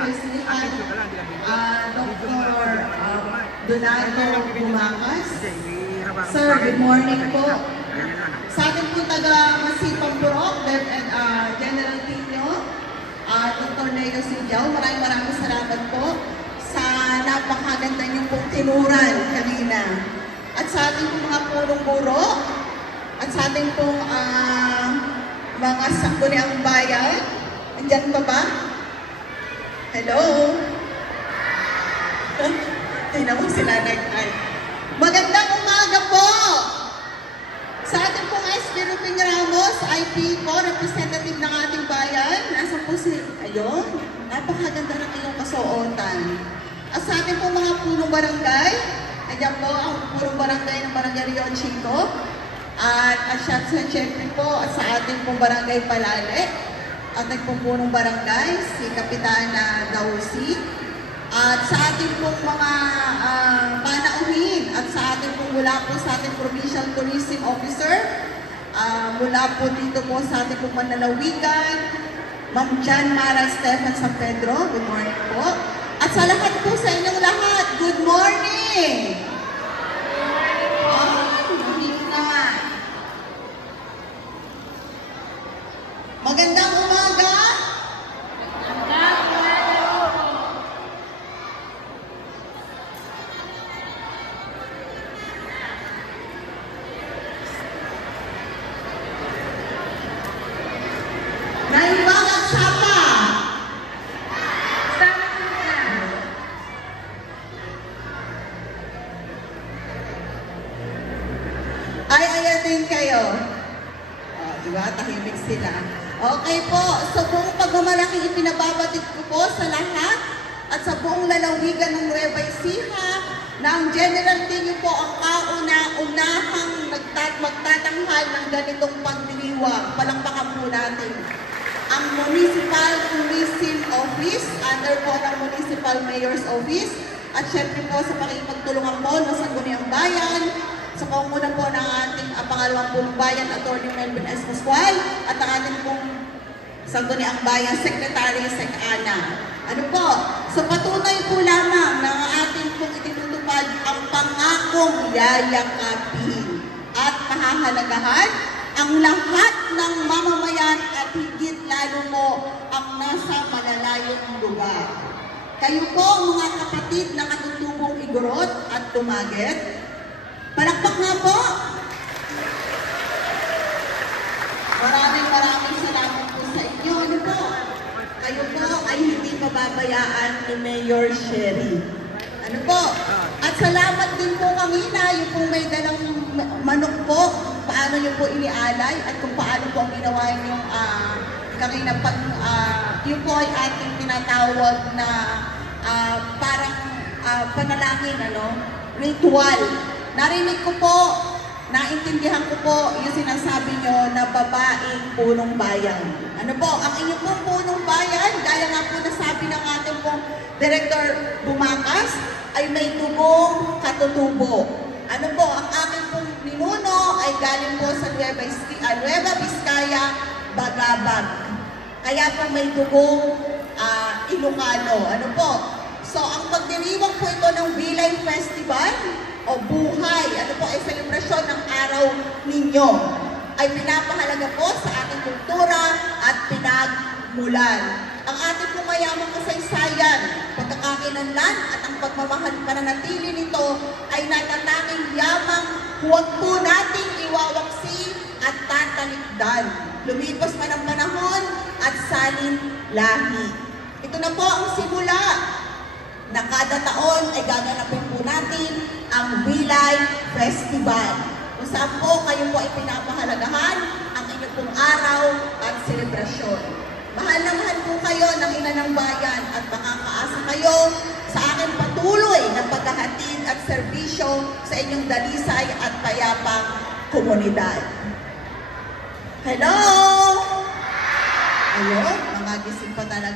Basihan, Dr. Donato Bumakas. Sir, good morning po. Sa ating po taga-Masipang Purok, General Tino, Dr. Leo Sidiao, maraming salamat po sa napakaganda niyong pong tinuran kanina. At sa ating pong mga pulong guro, at sa ating pong mga sangguniang bayan, andyan pa ba? Hello? Tingnan mo sila nag-ay. Magandang umaga po! Sa ating pong SB Ruping Ramos, IP po, representative ng ating bayan. Nasa po si... Ayun, napakaganda ng iyong kasuotan. At sa ating pong mga punong barangay, ayan po ang punong barangay ng Barangay Rio Chico. At syempre po sa ating pong barangay Palale, at nagpupunong barangay, si Kapitana Dausi. At sa ating pong mga panauhin, at sa ating pong mula po sa ating Provincial Tourism Officer, mula po dito po sa ating pong Manlalawigan, Ma'am Jan Mara Stefan San Pedro, good morning po. At sa lahat po sa inyong lahat, good morning! Magandang umaga! Naibangan Sapa! Ay, ayan din kayo. Diba? Tahimik sila. Okay po, sa buong pagmamalaki ipinababatid ko po sa lahat at sa buong lalawigan ng Nueva Ecija na ang General Tino po ang kauna-unahang magtatanghal ng ganitong pagdiriwang. Palakpakan po natin. Ang Municipal Tourism Office, under po ng Municipal Mayor's Office, at syempre po sa pakipagtulungan po ng Sangguniang Bayan, sa pangunguna po ng ating pangalawang punong bayan, Atty. Melvin S. Pascual, at ang ating pong Sangguniang Bayan, Secretary Sec. Ana. Ano po? So patunay po lamang na ating pong itinutupad ang pangakong yayakapin at mahahalagahan ang lahat ng mamamayan at higit lalo mo ang nasa malalayong lugar. Kayo po mga kapatid na katutubong Igorot at Dumaguete, palakpak nga po! Maraming salamat po sa inyo. Ano po? Kayo po ay hindi mababayaan ni Mayor Sherry. Ano po? At salamat din po kanina, yung pong may dalang manok po, paano nyo po inialay at kung paano po ang ginawa yung kanina pag yung po ay ating tinatawag na parang panalangin, ritual. Narinig ko po, naintindihan ko po yung sinasabi nyo na babaeng punong bayan. Ano po, ang inyong pong punong bayan, gaya nga po nasabi ng ating pong Director Bumakas, ay may tubong katutubo. Ano po, ang aking pong ninuno ay galing po sa Nueva Vizcaya, Bagabag. Kaya po may tubong Ilocano. Ano po, so ang pagdiriwang po ito ng Bilay Festival, o buhay, ano po ay selebrasyon ng araw ninyo, ay pinapahalaga po sa ating kultura at pinagmulan. Ang ating pumayamang kasaysayan, pagkakakilanlan at ang pagmamahal pananatili nito ay natatanging yamang huwag po nating iwawaksi at tatalikdan. Lumipas man ang panahon at salin lahi. Ito na po ang simula na kada taon ay gaganapin po natin ang Bilay Festival. Kung saan po kayo po ay pinapahalagahan ang inyong pong araw at selebrasyon. Mahal na mahal po kayo ng Ina ng Bayan at makakaasa kayo sa aking patuloy na paghahatid at serbisyo sa inyong dalisay at payapang komunidad. Hello! Ayun, mga gising pa talaga.